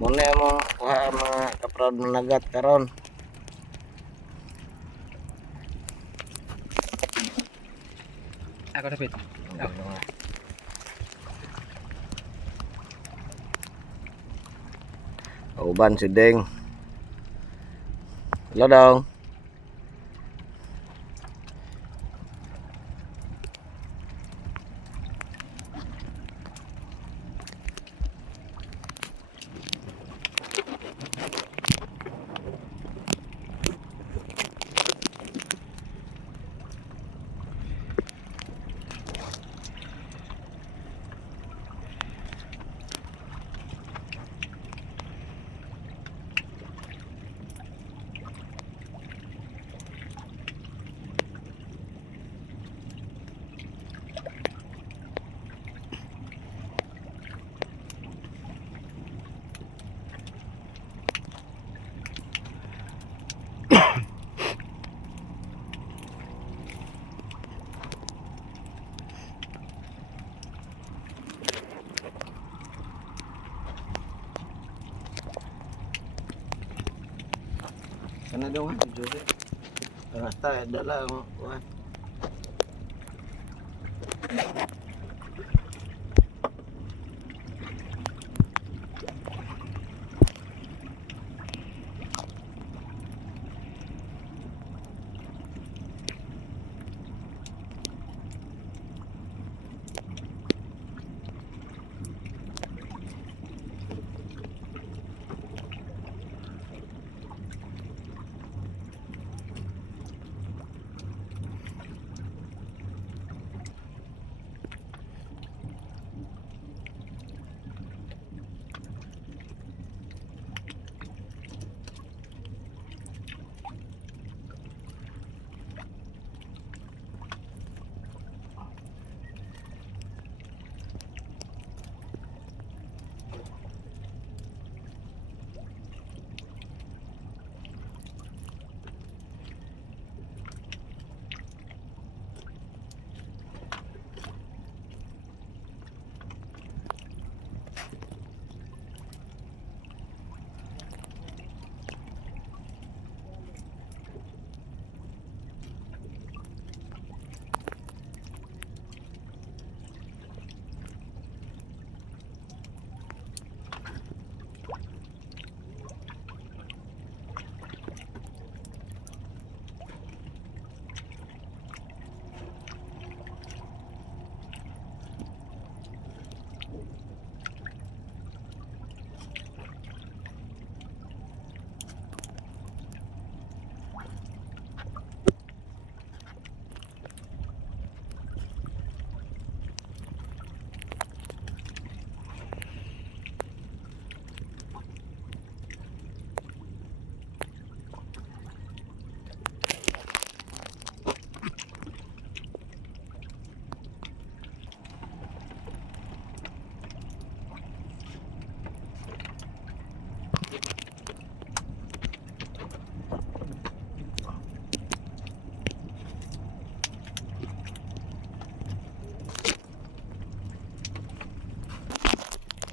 Muna mo kuha mga kaproud managat karon. Ako dapat. Uban si Deng. Hello dong. Kana dong jure. Rasta dala mo kuan.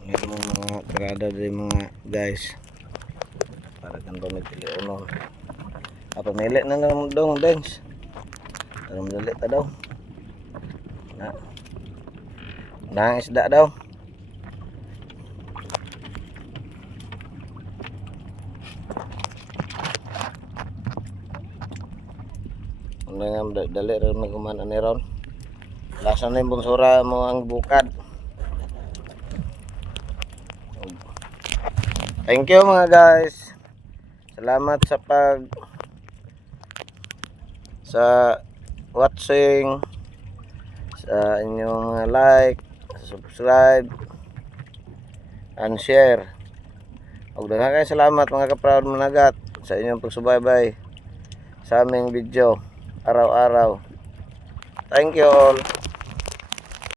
Ito mga karada dari mga guys. Para kan pamili unon. Apa milik na lang dong, Dengs. Para madali ta daw. Na. Nang isda daw. Nang dali ron naguman ani ron. Lasa na yung bungsura mo ang bukad. Thank you mga guys. Salamat sa watching, sa inyong mga like, subscribe and share. Ug daghang kay salamat mga kaproud managat sa inyong pagsubaybay sa aming video araw-araw. Thank you all.